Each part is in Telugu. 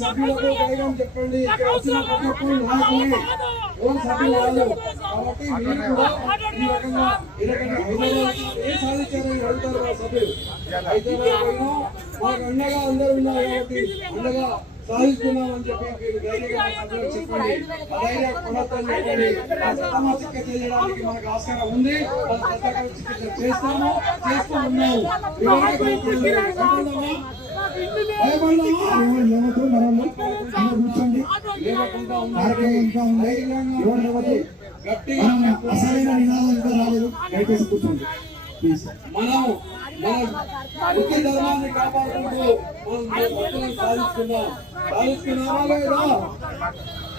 సభ్యులకు ధైర్యం చెప్పండి. ఇక్కడ వచ్చిన ప్రతి ఒక్కరు నాయకులే, సభ్యులు కాదు. కాబట్టి మీరు కూడా ఈ రకంగా హైదరాబాద్ ఏం సాధించారని అడుగుతారు మా సభ్యులు. హైదరాబాద్ పోయినా మాకు అండగా అందరూ ఉన్నారు కాబట్టి అండగా సాధిస్తున్నాం అని చెప్పి మీరు ధైర్యంగా సభ్యులకు చెప్పండి. ధైర్య కొనొద్దని చెప్పండి. ప్రథమ చికిత్స చేయడానికి మనకు ఆస్కారం ఉంది. ప్రథమ చికిత్స చేస్తాము, చేస్తూ ఉన్నాము. కూర్చోండి. అసలైన నినాదం ఇంకా రాలేదు, దయచేసి కూర్చోండి ప్లీజ్. మనం వృత్తి ధర్మాన్ని కాపాడుకుంటూ మనం సాధిస్తున్నామా లేదా?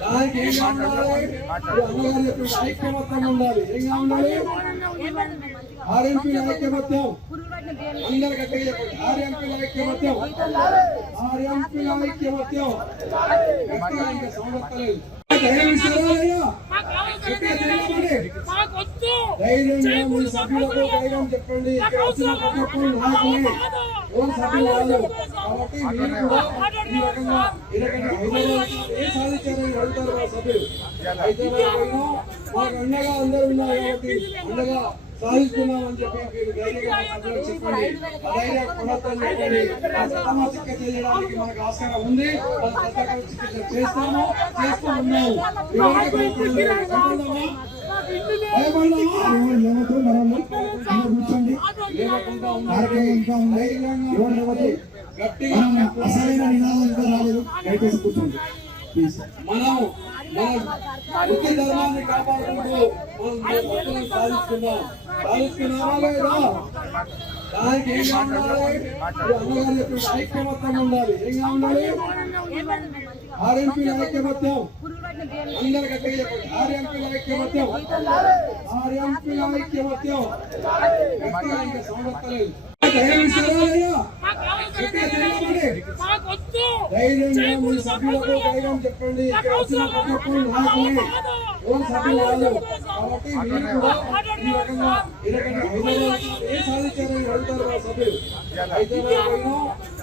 దానికి ఏం కావాలి? అన్నగారు చెప్పిన ఐక్యమత్యం ఉండాలి. ఏం కావాలి? ఆర్ఎంపీ ఐక్యమత్యం. అందరు గట్టిగా చెప్పండి. ఆర్ఎంపీ ఐక్యమత్యం, ఆర్ఎంపీ ఐక్యమత్యం. గట్టిగా ఇంకా సమర్థలేదు. సభ్యులకు ధైర్యం చెప్పండి. ఇక్కడ వచ్చిన ప్రతి ఒక్కరు నాయకులే, సభ్యులు కాదు. కాబట్టి మీరు కూడా ఈ రకంగా హైదరాబాద్ ఏం సాధించారని అడుగుతారు మా సభ్యులు. హైదరాబాద్ పోయినా మాకు అండగా అందరూ ఉన్నారు కాబట్టి అండగా సాధిస్తున్నాం అని చెప్పి మీరు ధైర్యంగా సభ్యులకు చెప్పండి. ధైర్య కొనొద్దని చెప్పండి. ప్రథమ చికిత్స చేయడానికి మనకు ఆస్కారం ఉంది. ప్రథమ చికిత్స చేస్తాము, చేస్తూ ఉన్నాము. కూర్చోండి. అసలైన నినాదం ఇంకా రాలేదు, దయచేసి కూర్చోండి ప్లీజ్. మనం వృత్తి ధర్మాన్ని కాపాడుకుంటూ మనం సాధిస్తున్నామా లేదా? దానికి ఏం కావాలి? అన్నగారు చెప్పిన ఐక్యమత్యం ఉండాలి. ఏం కావాలి? ఆర్ఎంపీ ఐక్యమత్యం. అందరు గట్టిగా చెప్పండి. ఆర్ఎంపీ ఐక్యమత్యం, ఆర్ఎంపీ ఐక్యమత్యం. గట్టిగా ఇంకా సమర్థలేదు. సభ్యులకు ధైర్యం చెప్పండి. ఇక్కడ వచ్చిన ప్రతి ఒక్కరు నాయకులే, సభ్యులు కాదు. కాబట్టి మీరు కూడా ఈ రకంగా హైదరాబాద్ ఏం సాధించారని అడుగుతారు మా సభ్యులు. హైదరాబాద్ పోయినా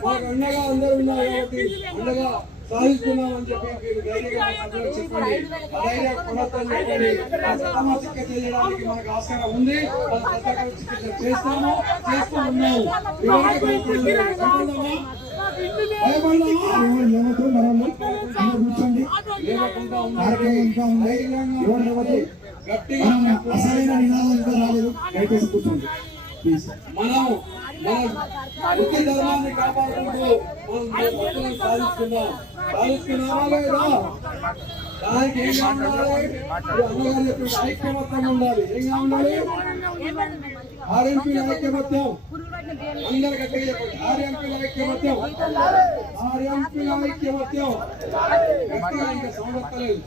మాకు అండగా అందరూ ఉన్నారు కాబట్టి అండగా సాధిస్తున్నాం అని చెప్పి మీరు ధైర్యంగా సభ్యులకు చెప్పండి. ధైర్య కొనొద్దని చెప్పండి. ప్రథమ చికిత్స చేయడానికి మనకు ఆస్కారం ఉంది. ప్రథమ చికిత్స చేస్తాము, చేస్తూ ఉన్నాము. కూర్చోండి. అసలైన నినాదం ఇంకా రాలేదు, దయచేసి కూర్చోండి ప్లీజ్. మనం వృత్తి ధర్మాన్ని కాపాడుకుంటూ మనం సాధిస్తున్నామా లేదా? దానికి ఏం కావాలి? అన్నగారు చెప్పిన ఐక్యమత్యం ఉండాలి. ఏం కావాలి? ఆర్ఎంపీ ఐక్యమత్యం. అందరు గట్టిగా చెప్పండి. ఆర్ఎంపీ ఐక్యమత్యం, ఆర్ఎంపీ ఐక్యమత్యం. గట్టిగా ఇంకా సమర్థలేదు.